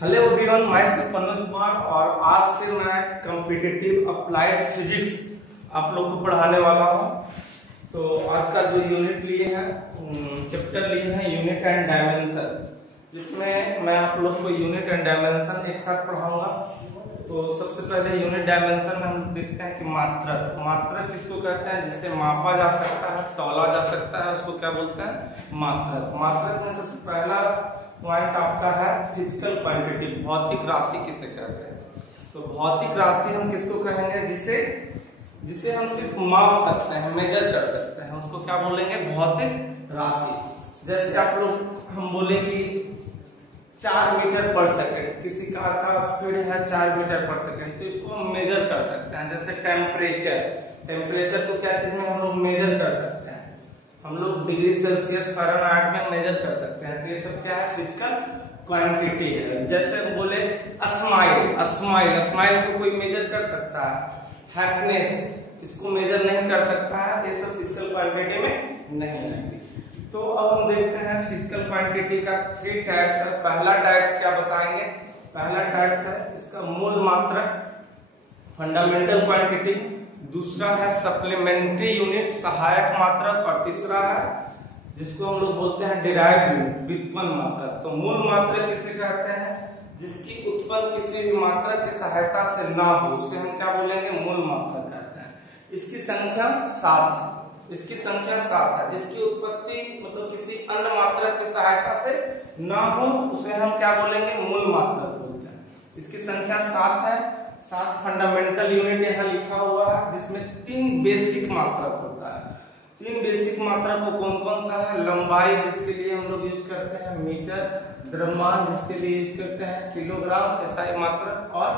Hello everyone, मैं मनोज कुमार और आज से मैं कॉम्पिटिटिव अप्लाइड फिजिक्स आप लोग को पढ़ाने वाला हूं। तो आज का जो यूनिट लिए हैं, चैप्टर लिए हैं यूनिट एंड डायमेंशन, जिसमें मैं आप लोग को यूनिट एंड डायमेंशन एक साथ पढ़ाऊंगा। तो सबसे पहले यूनिट डायमेंशन में हम देखते हैं कि मात्रक। मात्रक किसको कहते हैं? जिससे मापा जा सकता है, तौला जा सकता है, उसको क्या बोलते हैं? मात्रक। मात्रक में सबसे पहला पॉइंट आपका है फिजिकल क्वांटिटी, भौतिक राशि किसे कहते हैं? तो भौतिक राशि हम किसको कहेंगे? जिसे हम सिर्फ माप सकते हैं, मेजर कर सकते हैं, उसको क्या बोलेंगे? भौतिक राशि। जैसे आप लोग हम बोले कि 4 मीटर पर सेकेंड, किसी कार का स्पीड है 4 मीटर पर सेकेंड, तो इसको हम मेजर कर सकते हैं। जैसे टेम्परेचर को क्या चीज में हम लोग मेजर कर सकते हैं? हम लोग डिग्री सेल्सियस, फ़ारेनहाइट में मेजर कर सकते हैं। तो ये सब क्या है? फिजिकल क्वांटिटी है। जैसे हम बोले स्माइल को कोई मेजर कर सकता है। हैप्पीनेस, इसको मेजर नहीं कर सकता है। ये सब फिजिकल क्वांटिटी में नहीं आएगी। तो अब हम देखते हैं फिजिकल क्वांटिटी का 3 टाइप्स है। पहला टाइप्स क्या बताएंगे? पहला टाइप्स है इसका मूल मात्रक, फंडामेंटल क्वांटिटी। दूसरा है सप्लीमेंट्री यूनिट, सहायक मात्रक। और तीसरा है जिसको हम लोग बोलते हैं डिराइव्ड यूनिट, व्युत्पन्न मात्रक। तो मूल मात्रक किसे कहते हैं? जिसकी उत्पन्न किसी भी मात्रक की सहायता से ना हो, उसे हम क्या बोलेंगे? मूल मात्रक कहते हैं। इसकी संख्या 7 है। जिसकी उत्पत्ति मतलब किसी अन्य मात्रक की सहायता से ना हो, उसे हम क्या बोलेंगे? मूल मात्रक बोलते हैं। इसकी संख्या 7 है। 7 फंडामेंटल यूनिट यहाँ लिखा हुआ है, जिसमें 3 बेसिक मात्रक होता है। 3 बेसिक मात्रक को कौन कौन सा है? लंबाई, जिसके लिए हम लोग यूज करते हैं मीटर। द्रव्यमान, जिसके लिए यूज करते हैं किलोग्राम, एसआई मात्रक। और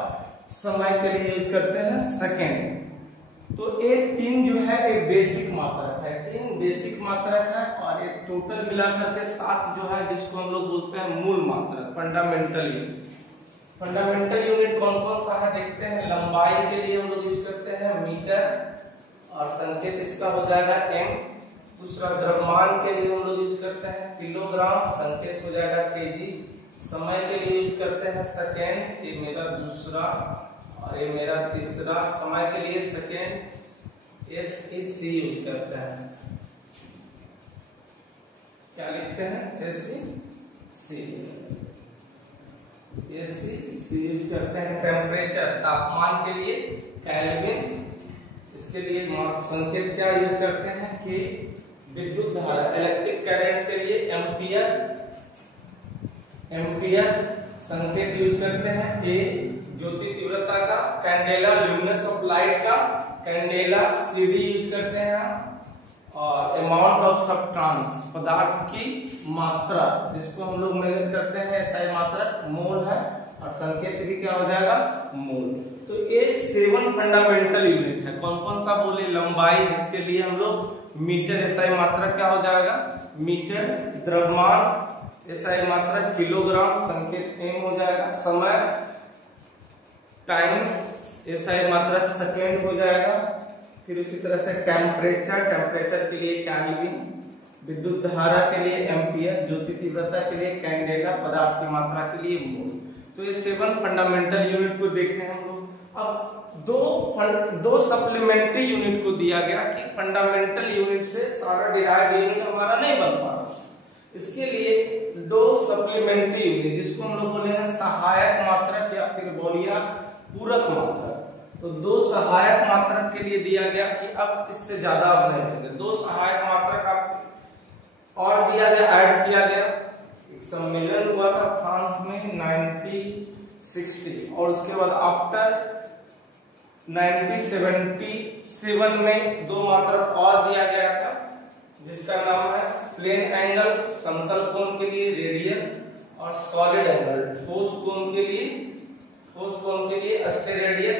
समय के लिए यूज करते हैं सेकेंड। तो ये 3 जो है एक बेसिक मात्रक है, 3 बेसिक मात्रक है। और एक टोटल मिलाकर के 7 जो है, जिसको हम लोग बोलते हैं मूल मात्रक, फंडामेंटल यूनिट। फंडामेंटल यूनिट कौन कौन सा है देखते हैं। लंबाई के लिए हम लोग यूज करते हैं मीटर, और संकेत इसका हो जाएगा m। दूसरा द्रव्यमान के लिए हम लोग यूज करते हैं किलोग्राम, संकेत हो जाएगा kg। समय के लिए यूज करते हैं सेकेंड, ये मेरा दूसरा और ये मेरा तीसरा। समय के लिए सेकेंड SEC यूज करते हैं। क्या लिखते हैं? SEC यूज करते हैं। टेम्परेचर, तापमान के लिए केल्विन। इसके लिए संकेत क्या यूज करते हैं? कि विद्युत धारा, इलेक्ट्रिक करंट के लिए एम्पियर संकेत यूज करते हैं। ए ज्योति तीव्रता का, कैंडेला ल्यूमिनस ऑफ लाइट का, कैंडेला CD यूज करते हैं। और अमाउंट ऑफ सब्सटेंस, पदार्थ की मात्रा, जिसको हम लोग मेजर करते हैं एसआई मात्रक, मोल है। और संकेत भी क्या हो जाएगा? मोल। तो ये 7 फंडामेंटल यूनिट है। कौन कौन सा बोले? लंबाई, जिसके लिए हम लोग मीटर, एसआई मात्रक क्या हो जाएगा? मीटर। द्रव्यमान, एसआई मात्रक किलोग्राम, संकेत m हो जाएगा। समय, टाइम, एसआई मात्रक सेकेंड हो जाएगा। फिर उसी तरह से टेम्परेचर के लिए केल्विन, विद्युत धारा के लिए एम्पियर, ज्योति तीव्रता के लिए कैंडेला, पदार्थ की मात्रा के लिए मोल। तो ये 7 फंडामेंटल यूनिट को देखे हम लोग। अब दो सप्लीमेंट्री यूनिट को दिया गया कि फंडामेंटल यूनिट से सारा डिराइव्ड यूनिट हमारा नहीं बन पा रहा। इसके लिए 2 सप्लीमेंट्री यूनिट, जिसको हम लोग बोलेंगे सहायक मात्रक या फिर बोलिया पूरक मात्रक। तो 2 सहायक मात्रक के लिए दिया गया कि अब इससे ज्यादा अब नहीं देंगे। 2 सहायक मात्रक आप और दिया गया, ऐड किया गया। एक सम्मेलन हुआ था फ्रांस में 1960, और उसके बाद आफ्टर 1977 में 2 मात्रक और दिया गया था, जिसका नाम है प्लेन एंगल, समतल कोण के लिए रेडियन, और सॉलिड एंगल, ठोस कोण के लिए अस्टेरेडियन,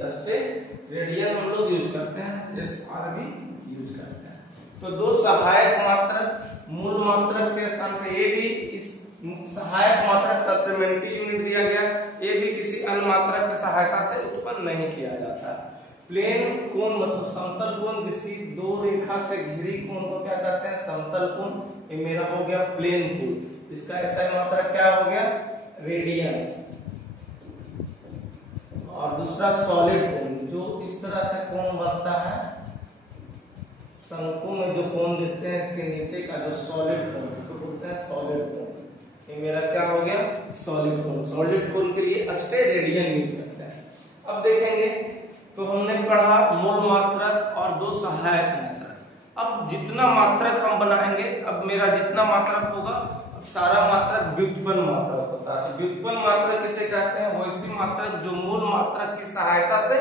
अस्टेरेडियन हम लोग यूज करते हैं, SR भी यूज करते हैं। तो 2 सहायक मात्रक, मूल मात्रक के स्थान पे ये भी इस सहायक मात्रक सप्लीमेंट्री यूनिट दिया गया। ये भी किसी अन्य मात्रक की सहायता से उत्पन्न नहीं किया जाता। प्लेन कोण मतलब समतल कोण, जिसकी 2 रेखा से घिरी कोण को क्या कहते हैं? समतल कोण। ये मेरा हो गया प्लेन कोण। इसका एसआई मात्रा क्या हो गया, रेडियन। और दूसरा सॉलिड कोण, जो इस तरह से कोण बनता है, शंकु में जो कोण देखते हैं इसके नीचे का जो सॉलिड कोण, इसको बोलते हैं सॉलिड कोण। ये मेरा क्या हो गया, सॉलिड कोण। सॉलिड कोण के लिए अस्टेरेडियन यूज करते हैं। अब देखेंगे तो हमने पढ़ा मूल मात्रक और दो सहायक मात्रक। अब जितना मात्रक हम बनाएंगे, अब मेरा जितना मात्रक होगा, अब सारा मात्रक व्युत्पन्न मात्रक होता है। व्युत्पन्न मात्रक किसे कहते हैं, वैसी मात्रक जो मूल मात्रक की सहायता से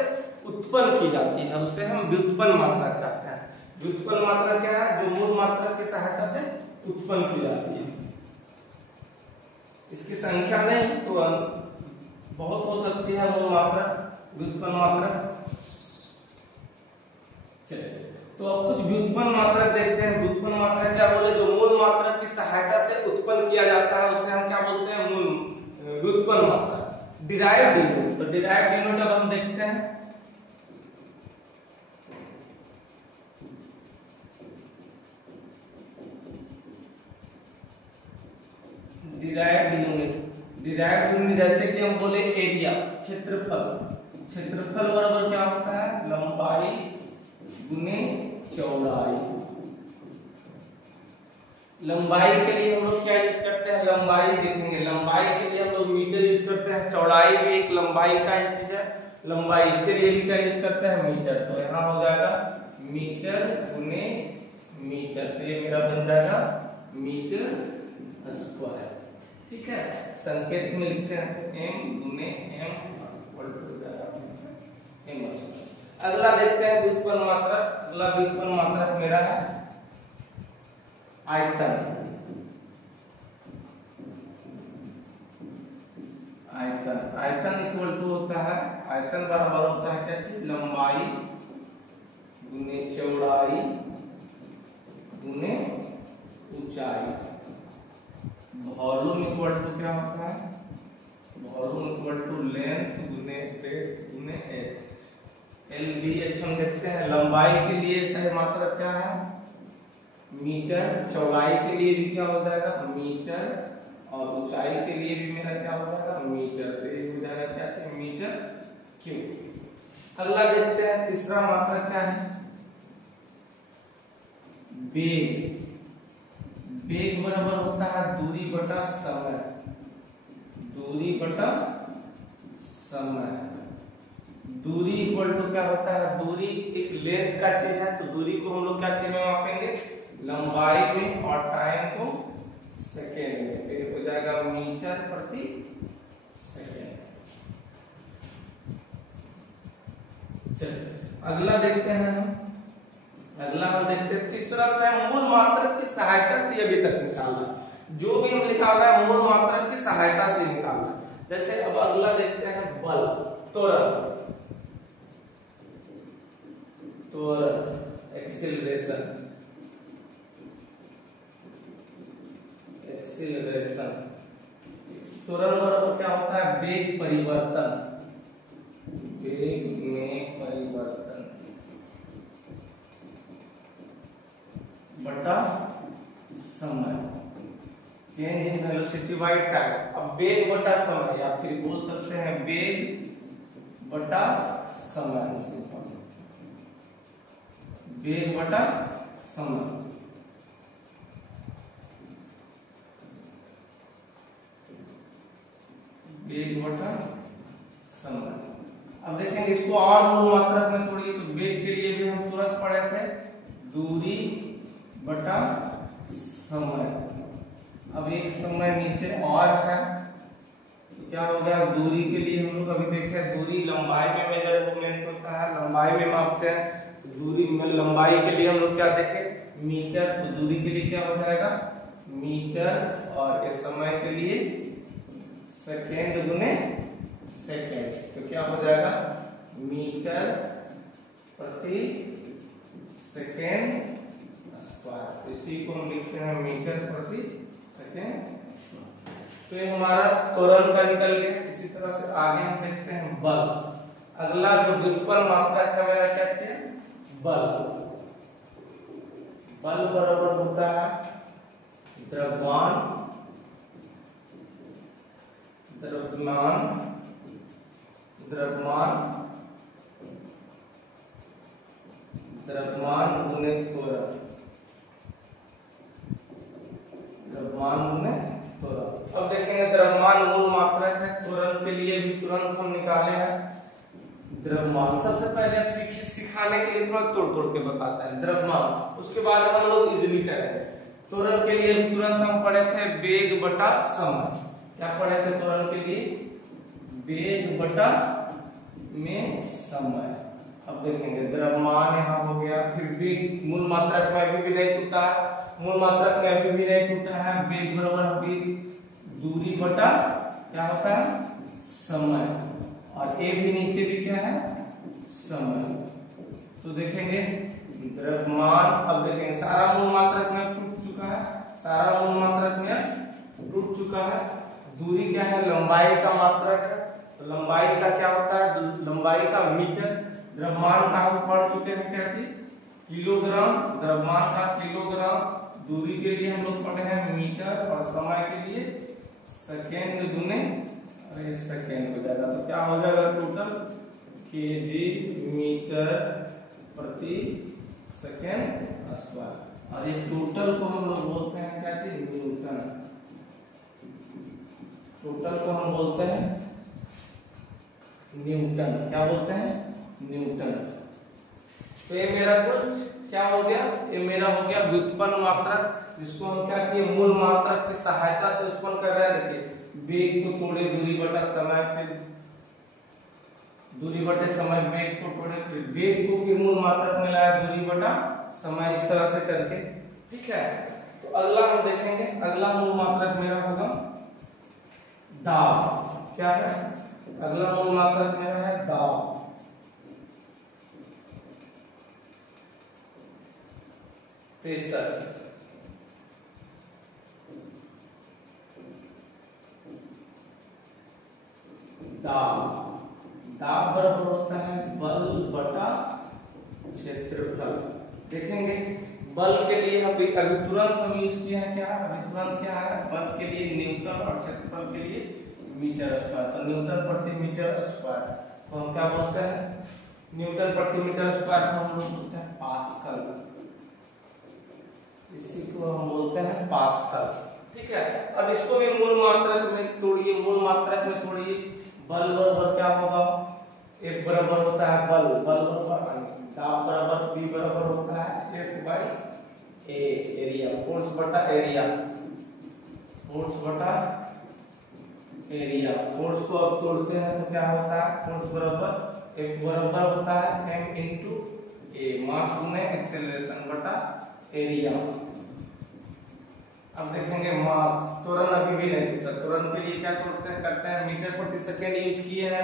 उत्पन्न की जाती है, उसे हम व्युत्पन्न मात्रक कहते हैं। व्युत्पन्न मात्रक क्या है, जो मूल मात्रक की सहायता से उत्पन्न की जाती है। इसकी संख्या नहीं तो बहुत हो सकती है मूल मात्रक, व्युत्पन्न मात्रक। तो अब कुछ व्युत्पन्न मात्रक देखते हैं। व्युत्पन्न मात्रक क्या बोले, जो मूल मात्रक की सहायता से उत्पन्न किया जाता है उसे हम क्या बोलते हैं, मूल व्युत्पन्न मात्रक। डिराइव्ड यूनिट, तो डिराइव्ड यूनिट अब हम देखते हैं। डिराइव्ड यूनिट जैसे कि हम बोले एरिया, क्षेत्रफल। क्षेत्रफल बराबर क्या होता है, लंबाई गुने चौड़ाई। लंबाई के लिए हम लोग क्या यूज करते हैं, लंबाई देखेंगे। लंबाई के लिए हम लोग मीटर यूज करते हैं। चौड़ाई भी एक लंबाई का ही चीज है, लंबाई, इसके लिए भी क्या यूज करते हैं, मीटर। तो यहाँ हो जाएगा मीटर गुने मीटर, तो ये मेरा बन जाएगा मीटर स्क्वायर। ठीक है, संकेत में लिखते हैं m गुने m m। अगला देखते हैं व्युत्पन्न मात्रक। अगला व्युत्पन्न मात्रक मेरा है आयतन। आयतन, आयतन इक्वल टू होता है, आयतन बराबर होता है क्या चीज, लंबाई गुने चौड़ाई गुने ऊंचाई। वॉल्यूम इक्वल टू क्या होता है, वॉल्यूम इक्वल टू लेंथ गुने ब्रेड्थ गुने एच। LBH हम देखते हैं। लंबाई के लिए सही मात्रक क्या है, मीटर। चौड़ाई के लिए भी क्या हो जाएगा, मीटर। और ऊंचाई के लिए भी मेरा क्या हो जाएगा, मीटर। तो ये हो जाएगा क्या है, मीटर क्यूब। अगला देखते हैं तीसरा मात्रक क्या है, वेग। वेग बराबर होता है दूरी बटा समय। दूरी बटा समय। दूरी इक्वल टू क्या होता है, दूरी एक लेंथ का चीज है, तो दूरी को हम लोग क्या चीज में मापेंगे, लंबाई में, और टाइम को सेकेंड में। तो ये हो जाएगा मीटर प्रति सेकेंड। चलिए अगला देखते हैं हम। अगला हम देखते हैं किस तरह से मूल मात्रक की सहायता से अभी तक निकालना। जो भी हम निकालना है मूल मात्रक की सहायता से निकालना। जैसे अब अगला देखते हैं बल, त्वरण, त्वरण, एक्सीलरेशन, एक्सीलरेशन। त्वरण बराबर क्या होता है, वेग परिवर्तन। वेग में परिवर्तन बटा समय, change in velocity by time. अब वेग बटा समय, या फिर बोल सकते हैं वेग बटा समय। वेग बटा समय, वेग बटा समय। अब देखेंगे इसको और मूल मात्रक में थोड़ी। तो वेग के लिए भी हम तुरंत पढ़े थे, दूरी बटा समय। अब एक समय नीचे और है, तो क्या हो गया, दूरी के लिए हम लोग अभी देखे, दूरी लंबाई में मेजरमेंट होता है, लंबाई में मापते हैं। दूरी में लंबाई के लिए हम लोग क्या देखे, मीटर। तो दूरी के लिए क्या हो जाएगा, मीटर। और इस समय के लिए सेकेंड गुने सेकेंड। तो क्या हो जाएगा, मीटर प्रति सेकेंड स्क्वायर। इसी को हम लिखते हैं मीटर प्रति सेकेंड। तो ये हमारा त्वरण का निकल गया। इसी तरह से आगे हम देखते हैं बल। अगला जो व्युत्पन्न मात्रक है मेरा क्या चाहिए, बल। बल बराबर होता है द्रव्यमान द्रव्यमान गुने त्वरण, अब देखेंगे द्रव्यमान मूल मात्रक है, त्वरण के लिए भी तुरंत हम निकाले हैं द्रव्यमान। सबसे पहले सिखाने के लिए थोड़ा तोड़ के बताता है द्रव्यमान, उसके बाद हम लोग इजीली करेंगे। त्वरण के लिए तुरंत हम पढ़े थे वेग बटा समय। क्या पढ़े थे त्वरण के लिए? वेग बटा में समय। अब देखेंगे द्रव्यमान यहाँ हो गया, फिर वेग मूल मात्रक में अभी भी नहीं टूटा है, मूल मात्रक में अभी भी नहीं टूटा है। वेग बराबर वेग दूरी बटा क्या होता है? समय, और ए भी नीचे भी क्या है? समय। तो देखेंगे द्रव्यमान, अब देखेंगे सारा मूल मात्रक में टूट चुका है, सारा मूल मात्रक में टूट चुका है। दूरी क्या है? लंबाई का मात्रक है, तो लंबाई का क्या होता है? लंबाई का मीटर। द्रव्यमान का हम पढ़ चुके हैं क्या चीज? किलोग्राम। द्रव्यमान का किलोग्राम। दूरी के लिए हम लोग पढ़े हैं मीटर, और समय के लिए सेकेंड गुने, अरे सेकेंड हो जाएगा, तो क्या हो जाएगा टोटल? केजी मीटर प्रति सेकेंड स्क्वायर। और ये टोटल को हम लोग बोलते हैं क्या चीज? न्यूटन। टोटल को हम बोलते हैं न्यूटन। क्या बोलते हैं? न्यूटन। तो ये मेरा कुछ क्या हो गया? ये मेरा हो गया व्युत्पन्न मात्रक, जिसको हम क्या किए? मूल मात्रक की सहायता से उत्पन्न कर रहे हैं। देखिए वेग को तोड़े दूरी बटा समय, फिर दूरी बटे समय वेग को तोड़े, फिर वेग को फिर मूल मात्रक में लाया दूरी बटा समय, इस तरह से करके। ठीक है, तो अगला हम देखेंगे, अगला मूल मात्रक मेरा होगा दाब। क्या है अगला मूल मात्रक मेरा? है दाब। प्रेशर। दाब बराबर होता है बल बटा क्षेत्रफल। देखेंगे बल के लिए अभी तुरंत हम यूज किए हैं क्या? अभी तुरंत क्या है? बल के लिए न्यूटन और क्षेत्रफल के लिए मीटर स्क्वायर। तो न्यूटन प्रति मीटर स्क्वायर को हम क्या बोलते हैं? न्यूटन प्रति मीटर स्क्वायर को हम लोग बोलते हैं पास्कल। इसी को हम बोलते हैं पास्कल। ठीक है, अब इसको भी मूल मात्रक में तोड़िए, मूल मात्रक में तोड़िए। बल बराबर क्या होगा? F बराबर होता है बल बराबर दाब बराबर B बराबर होता है F by A, area, force बटा एरिया, फोर्स बटा एरिया। फोर्स को अब तोड़ते हैं तो क्या होता है? फोर्स बराबर F बराबर होता है m इंटू A, मास गुने एक्सेलरेशन बटा एरिया। अब देखेंगे मास, त्वरण अभी भी नहीं टूटा। त्वरण के लिए क्या करते हैं? मीटर प्रति सेकेंड यूज किए हैं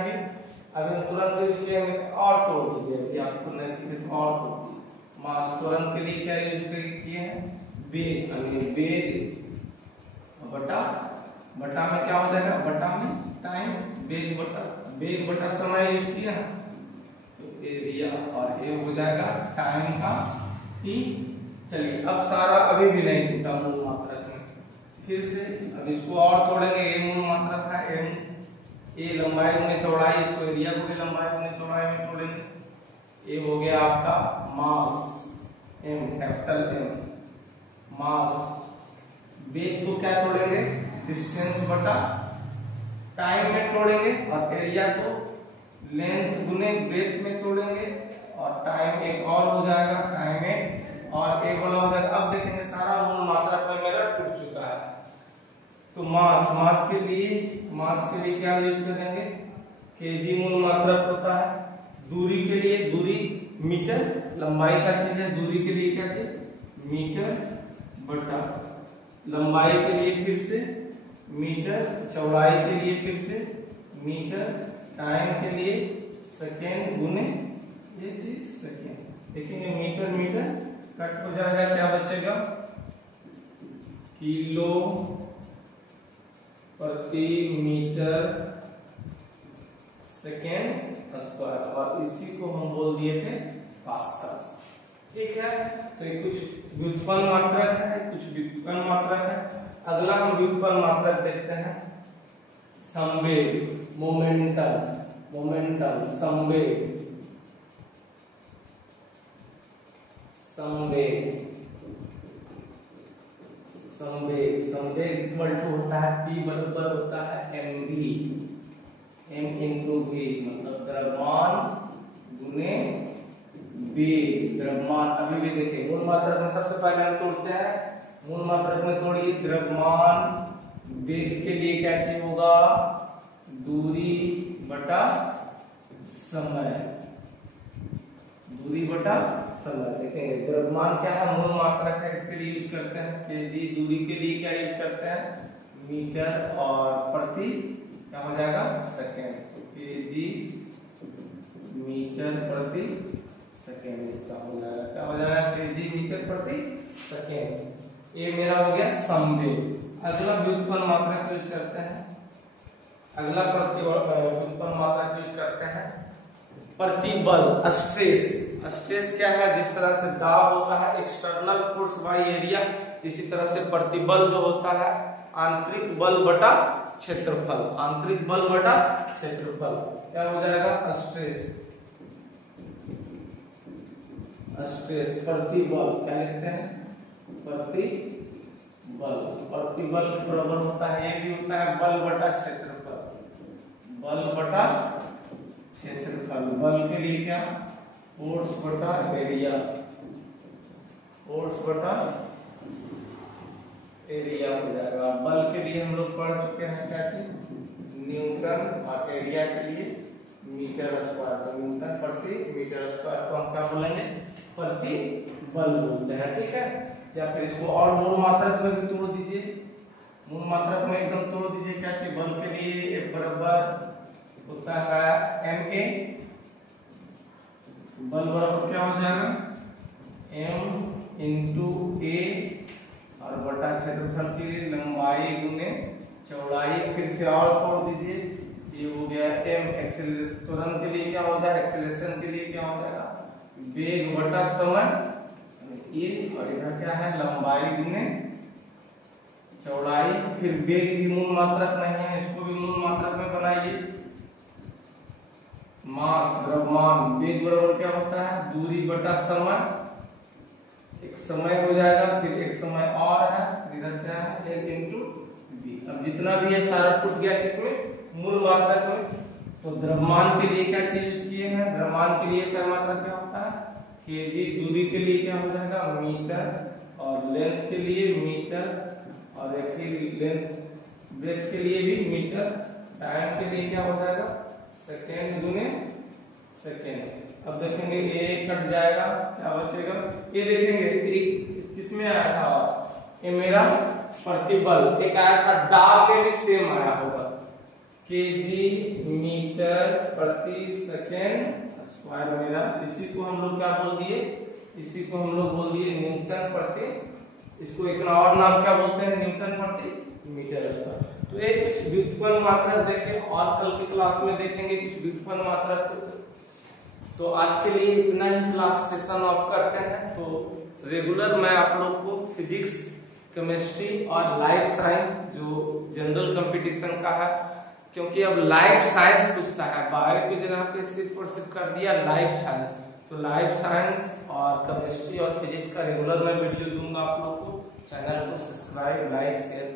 अभी तुरंत यूज किए हैं, और तोड़ दीजिए। आपको नहीं सीखे तो और तोड़ दीजिए। मास त्वरण के लिए क्या यूज किए हैं? वेग, यानी वेग बटा में क्या हो जाएगा? बटा में टाइम, वेग बटा समय यूज किया है, तो एरिया, और ये हो जाएगा टाइम का टी। चलिए अब सारा अभी भी नहीं टूटा मूल मात्रक में, फिर से अब इसको और तोड़ेंगे। ये मूल मात्रक है m, ये लंबाई गुने चौड़ाई, इसको एरिया को भी लंबाई गुने चौड़ाई में तोड़ेंगे। ये हो गया आपका मास m, कैपिटल M मास। वेग को क्या तोड़ेंगे? डिस्टेंस बटा टाइम में तोड़ेंगे, और एरिया को लेंथ गुने ब्रेथ में तोड़ेंगे, और टाइम एक और हो जाएगा, टाइम एक और एक वाला हो जाएगा। अब देखेंगे सारा मूल मात्रक में मेरा टूट चुका है। तो मास के लिए क्या यूज करेंगे? केजी मूल मात्रक होता है। दूरी के लिए, दूरी मीटर, लंबाई का चीज है, दूरी के लिए क्या चीज? मीटर बटा लंबाई के लिए फिर से मीटर, चौड़ाई के लिए फिर से मीटर, टाइम के लिए सेकेंड गुने ये चीज सेकेंड। देखेंगे मीटर मीटर कट हो जाएगा, क्या बचेगा? किलो प्रति मीटर सेकेंड स्क्वायर, और इसी को हम बोल दिए थे पास्कल। ठीक है, तो ये कुछ व्युत्पन्न मात्रक है, कुछ व्युत्पन्न मात्रक है। अगला हम व्युत्पन्न मात्रक देखते हैं संवेग, मोमेंटम, मोमेंटम, संवेग, संवेग, संवेग, संवेग इक्वल टू होता है P बराबर होता है mv, m इंटू v, मतलब द्रव्यमान गुने वेग, द्रव्यमान। अभी भी देखिए मूल मात्रक में सबसे पहले हम तोड़ते हैं, मूल मात्रक में तोड़िए, द्रव्यमान वेग के लिए क्या चीज होगा, दूरी बटा समय, दूरी बटा समय। देखेंगे द्रव्यमान क्या है, मूल मात्रक है, इसके लिए यूज करते हैं केजी, दूरी के लिए क्या यूज करते हैं, मीटर, और प्रति क्या हो जाएगा, सेकेंड, तो केजी मीटर प्रति सेकेंड इसका हो जाएगा, क्या हो जाएगा, केजी मीटर प्रति सेकेंड। ये मेरा हो गया संवेग। अगला व्युत्पन्न मात्रक यूज करते हैं, अगला व्युत्पन्न मात्रक यूज करते हैं प्रतिबल, स्ट्रेस। स्ट्रेस क्या है, जिस तरह से दाब होता है एक्सटर्नल फोर्स बाय एरिया, इसी तरह से प्रतिबल जो होता है आंतरिक बल बटा क्षेत्रफल, आंतरिक बल बटा क्षेत्रफल, क्या हो जाएगा, स्ट्रेस, स्ट्रेस प्रतिबल, क्या लिखते हैं, प्रतिबल, प्रतिबल के बराबर होता है, ये भी होता है बल बटा क्षेत्रफल, बल बटा क्षेत्रफल। बल के लिए क्या, फोर्स बटा एरिया, फोर्स बटा एरिया हो जाएगा। बल के लिए हम लोग पढ़ चुके हैं क्या चीज, न्यूटन, और एरिया के लिए मीटर स्क्वायर, तो न्यूटन प्रति मीटर स्क्वायर को हम क्या बोलेंगे, प्रति बल बोलते हैं, ठीक है। या फिर इसको और मूल मात्रक में भी तोड़ दीजिए, मूल मात्रक में एकदम तोड़ दीजिए, क्या चाहिए, बल के लिए एक बराबर होता है ma, बल बराबर क्या हो जाएगा, m इंटू a, और बटा क्षेत्रफल के लिए लंबाई गुने चौड़ाई, फिर से और तोड़ दीजिए, ये हो गया m, एक्सेलरेशन त्वरण के लिए क्या हो जाएगा, एक्सेलरेशन के लिए क्या हो जाएगा, वेग बटा समय, ये, और इधर क्या है, लंबाई गुने चौड़ाई, फिर वेग भी मूल मात्रक नहीं है, इसको भी मूल मात्रक में बनाइए, मास, द्रव्यमान, वेग बराबर क्या होता है, दूरी बटा समय, एक समय हो जाएगा, फिर एक समय और है, इधर क्या है, एक इंटू बी। अब जितना भी है सारा टूट गया इसमें मूल मात्रक में। तो द्रव्यमान के लिए क्या चीज यूज किए हैं, द्रव्यमान के लिए सही मात्रक क्या होता है, केजी, दूरी के लिए क्या हो जाएगा, मीटर, और लेंथ के लिए मीटर, और एक ही लेंथ ब्रेथ के लिए भी मीटर, टाइम के लिए क्या हो जाएगा, सेकेंड गुने सेकेंड। अब देखेंगे ये कट जाएगा, क्या बचेगा, ये देखेंगे किसमें आया था, ये मेरा प्रतिबल, एक आया था दाब के भी सेम आया होगा, केजी मीटर प्रति सेकेंड स्क्वायर मेरा, इसी को हम लोग क्या बोल दिए, इसी को हम लोग बोल दिए न्यूटन प्रति, इसको एक और नाम क्या बोलते हैं, न्यूटन प्रति मीटर स्क्वायर। तो ये कुछ व्युत्पन्न मात्रक देखें, और कल की क्लास में देखेंगे कुछ व्युत्पन्न मात्रक। तो आज के लिए इतना ही, क्लास सेशन ऑफ करते हैं। तो रेगुलर मैं आप लोग को फिजिक्स, केमिस्ट्री और लाइफ साइंस जो जनरल कंपटीशन का है, क्योंकि अब लाइफ साइंस पूछता है, बायो की जगह पे सिर्फ और सिर्फ कर दिया लाइफ साइंस, तो लाइफ साइंस और केमिस्ट्री और फिजिक्स का रेगुलर मैं वीडियो दूंगा आप लोग को। चैनल को सब्सक्राइब, लाइक, शेयर